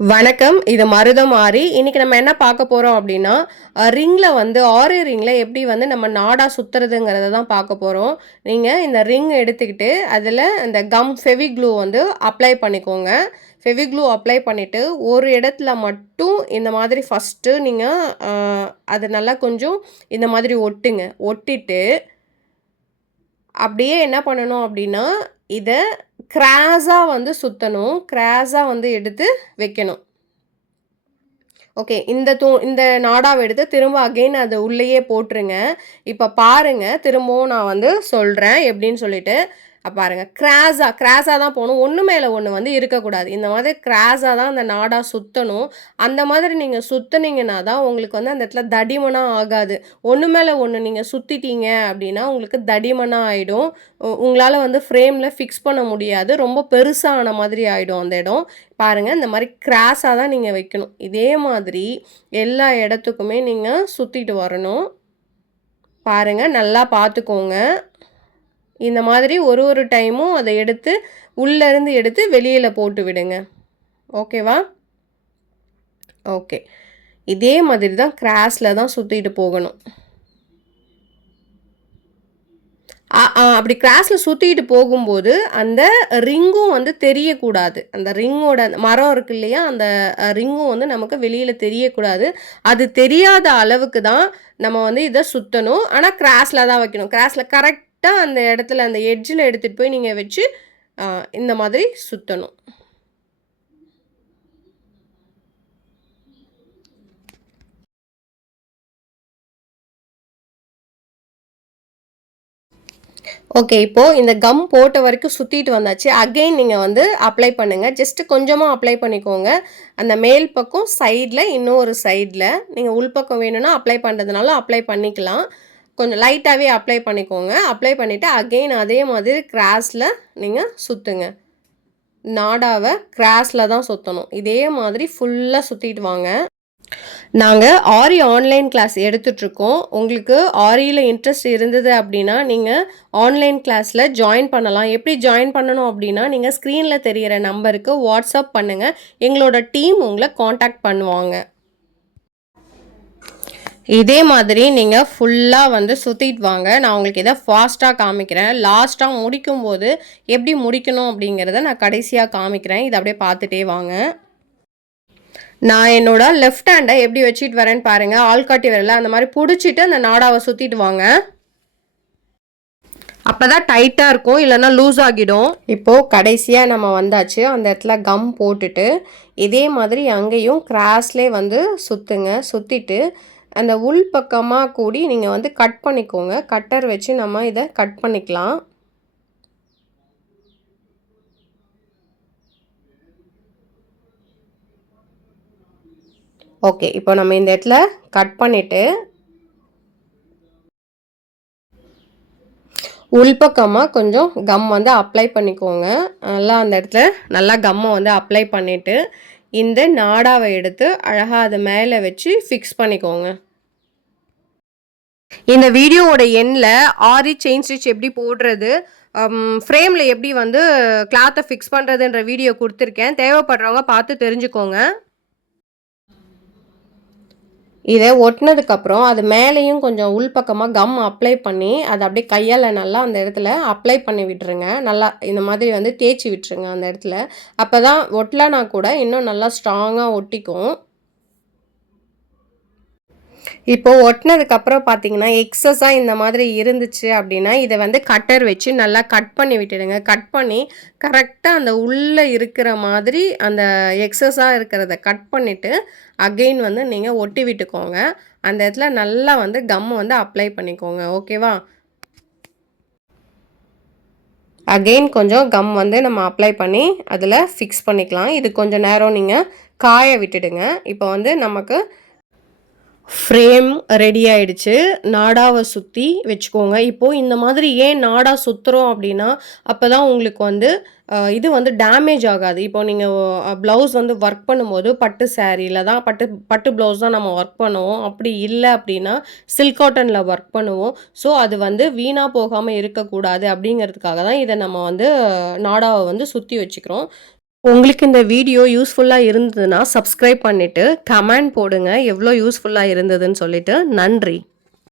வணக்கம். இது மருதமாரி. இன்னைக்கு நம்ம என்ன பார்க்க போறோம் அப்படின்னா, ரிங்ல வந்து ஆரி ரிங்ல எப்படி வந்து நம்ம நாடா சுத்துறதுங்கிறத தான் பார்க்க போறோம். நீங்க இந்த ரிங் எடுத்துக்கிட்டு, அதில இந்த ஃபெவிக்ளூ வந்து அப்ளை பண்ணிக்கோங்க. ஃபெவிக்ளூ அப்ளை பண்ணிட்டு, ஒரு இடத்துல மட்டும் இந்த மாதிரி ஃபர்ஸ்ட்டு நீங்க அ அது நல்லா கொஞ்சம் இந்த மாதிரி ஒட்டுங்க. ஒட்டிட்டு, அப்படியே என்ன பண்ணணும் அப்படின்னா, இத கிராஸா வந்து சுத்தணும். கிராஸா வந்து எடுத்து வைக்கணும். ஓகே. இந்த நாடாவ எடுத்து திரும்ப அகைன் அது உள்ளேயே போட்டுருங்க. இப்ப பாருங்க, திரும்பவும் நான் வந்து சொல்றேன் எப்படின்னு சொல்லிட்டு. பாருங்க. கிராஸா தான் போணும். ஒண்ணு மேல ஒண்ணு வந்து இருக்கக்கூடாது. இந்த மாதிரி கிராஸா தான் அந்த நாடா சுத்தணும். அந்த மாதிரி நீங்க சுத்துனீங்கன்னா தான் உங்களுக்கு வந்து அந்த இடத்துல தடிமனா ஆகாது. ஒண்ணு மேல ஒண்ணு நீங்க சுத்திட்டீங்க அப்படின்னா, உங்களுக்கு தடிமனா ஆயிடும். உங்களால வந்து ஃப்ரேம்ல ஃபிக்ஸ் பண்ண முடியாது. ரொம்ப பெருசா ஆன மாதிரி ஆயிடும் அந்த இடம். பாருங்க, இந்த மாரி கிராஸா தான் நீங்க வைக்கணும். இதே மாதிரி எல்லா இடத்துக்குமே நீங்க சுத்திட்டு வரணும். பாருங்க, நல்லா பார்த்துக்கோங்க. இந்த மாதிரி ஒரு ஒரு டைமும் அத எடுத்து உள்ளேருந்து எடுத்து வெளியில போட்டு விடுங்க. ஓகேவா? ஓகே. இதே மாதிரி தான் கிராஸ்ல தான் சுத்திட்டு போகணும். அப்படி கிராஸ்ல சுத்திட்டு போகும்போது, அந்த ரிங்கும் வந்து தெரியக்கூடாது. அந்த ரிங்கோட மரம் இருக்கு இல்லையா? அந்த ரிங்கும் வந்து நமக்கு வெளியில தெரியக்கூடாது. அது தெரியாத அளவுக்கு தான் நம்ம வந்து இத சுத்தணும். ஆனா கிராஸ்ல தான் வைக்கணும். கிராஸ்ல கரெக்ட்டா அந்த இடத்துல அந்த எட்ஜ்ல எடுத்துட்டு போய் நீங்க வச்சு, அ இந்த மாதிரி சுத்தணும். ஓகே. இப்போ இந்த கம் போட்ட வரைக்கும் சுத்திட்டு வந்தாச்சு. அகைன் நீங்க வந்து அப்ளை பண்ணுங்க. ஜஸ்ட் கொஞ்சமா அப்ளை பண்ணிக்கோங்க. அந்த மேல் பக்கம் சைட்ல, இன்னொரு சைட்ல. நீங்க உள்பக்கம் வேணும்னா அப்ளை பண்றதுனால அப்ளை பண்ணிக்கலாம். கொஞ்சம் லைட்டாவே அப்ளை பண்ணிக்கோங்க. அப்ளை பண்ணிட்டு அகைன் அதே மாதிரி கிராஸ்ல நீங்க சுத்துங்க. நாடாவ கிராஸ்ல தான் சுத்தணும். இதே மாதிரி ஃபுல்லா சுத்திட்டு வாங்க. நாங்க ஆரி ஆன்லைன் கிளாஸ் எடுத்துட்ருக்கோம். உங்களுக்கு ஆரியில இன்ட்ரெஸ்ட் இருந்தது அப்படின்னா, நீங்க ஆன்லைன் கிளாஸ்ல ஜாயின் பண்ணலாம். எப்படி ஜாயின் பண்ணணும் அப்படின்னா, நீங்க ஸ்க்ரீன்ல தெரியிற நம்பருக்கு வாட்ஸ்அப் பண்ணுங்க. எங்களோட டீம் உங்கள கான்டாக்ட் பண்ணுவாங்க. இதே மாதிரி நீங்க ஃபுல்லா வந்து சுத்திட்டு வாங்க. நான் உங்களுக்கு இத ஃபாஸ்ட்டா காமிக்கிறேன். லாஸ்ட்டா முடிக்கும்போது எப்படி முடிக்கணும் அப்படிங்கிறத நான் கடைசியா காமிக்கிறேன். இத அப்படியே பார்த்துட்டே வாங்க. நான் என்னோட லெஃப்ட் ஹேண்ட எப்படி வச்சுட்டு வரேன்னு பாருங்க. ஆள்காட்டி விரல அந்த மாரி புடிச்சிட்டு அந்த நாடாவ சுத்திட்டு வாங்க. அப்பதான் டைட்டா இருக்கும். இல்லன்னா லூஸ் ஆகிடும். இப்போ கடைசியா நம்ம வந்தாச்சு. அந்த இடத்துல கம் போட்டுட்டு, இதே மாதிரி அங்கேயும் கிராஸ்லே வந்து சுத்துங்க. சுத்திட்டு, அந்த உள் பக்கமா கூடி நீங்க வந்து கட் பண்ணிக்கோங்க. கட்டர் வச்சு நம்ம இத கட் பண்ணிக்கலாம். ஓகே. இப்போ நம்ம இந்த இடத்துல கட் பண்ணிட்டு உள்பக்கமா கொஞ்சம் கம் வந்து அப்ளை பண்ணிக்கோங்க. நல்லா அந்த இடத்துல நல்லா கம்ம வந்து அப்ளை பண்ணிட்டு, இந்த நாடாவ எடுத்து அழகா அது மேல வச்சு ஃபிக்ஸ் பண்ணிக்கோங்க. இந்த வீடியோவோட எண்ட்ல ஆரி செயின் ஸ்டிச் எப்படி போடுறது, ஃப்ரேம்ல எப்படி வந்து கிளாத்த ஃபிக்ஸ் பண்றதுன்ற வீடியோ குடுத்துருக்கேன். தேவைப்படுறவங்க பார்த்து தெரிஞ்சுக்கோங்க. இத ஒட்டுனதுக்கப்புறம், அது மேலேயும் கொஞ்சம் உள்பக்கமா கம் அப்ளை பண்ணி, அத அப்படியே கையால நல்லா அந்த இடத்துல அப்ளை பண்ணி விட்டுருங்க. நல்லா இந்த மாதிரி வந்து தேய்ச்சி விட்டுருங்க அந்த இடத்துல. அப்பதான் ஒட்டலனா கூட இன்னும் நல்லா ஸ்ட்ராங்கா ஒட்டிக்கும். இப்போ ஒட்டுனதுக்கப்புறம் பார்த்தீங்கன்னா, எக்ஸஸா இந்த மாதிரி இருந்துச்சு அப்படின்னா, இத வந்து கட்டர் வச்சு நல்லா கட் பண்ணி விட்டுடுங்க. கட் பண்ணி கரெக்ட்டா அந்த உள்ள இருக்கிற மாதிரி அந்த எக்ஸஸா இருக்கிறத கட் பண்ணிட்டு, அகைன் வந்து நீங்க ஒட்டி விட்டுக்கோங்க. அந்த இடத்துல நல்லா வந்து கம் வந்து அப்ளை பண்ணிக்கோங்க. ஓகேவா? அகைன் கொஞ்சம் கம் வந்து நம்ம அப்ளை பண்ணி அதில ஃபிக்ஸ் பண்ணிக்கலாம். இது கொஞ்சம் நேரம் நீங்க காய விட்டுடுங்க. இப்போ வந்து நமக்கு ஃப்ரேம் ரெடி ஆயிடுச்சு. நாடாவ சுத்தி வச்சுக்கோங்க. இப்போ இந்த மாதிரி ஏன் நாடா சுத்துறோம் அப்டின்னா, அப்பதான் உங்களுக்கு வந்து இது வந்து டேமேஜ் ஆகாது. இப்போ நீங்க ப்ளவுஸ் வந்து ஒர்க் பண்ணும்போது பட்டு சாரீல தான் பட்டு பட்டு ப்ளவுஸ் தான் நம்ம ஒர்க் பண்ணுவோம். அப்படி இல்ல அப்டின்னா, சில்க் காட்டன்ல ஒர்க் பண்ணுவோம். ஸோ அது வந்து வீணா போகாம இருக்கக்கூடாது அப்படிங்கிறதுக்காக தான் இத நம்ம வந்து நாடாவ வந்து சுத்தி வச்சுக்கிறோம். உங்களுக்கு இந்த வீடியோ யூஸ்ஃபுல்லா இருந்ததுன்னா, சப்ஸ்கிரைப் பண்ணிட்டு, கமெண்ட் போடுங்க. எவ்ளோ யூஸ்ஃபுல்லா இருந்ததுன்னு சொல்லிட்டு. நன்றி.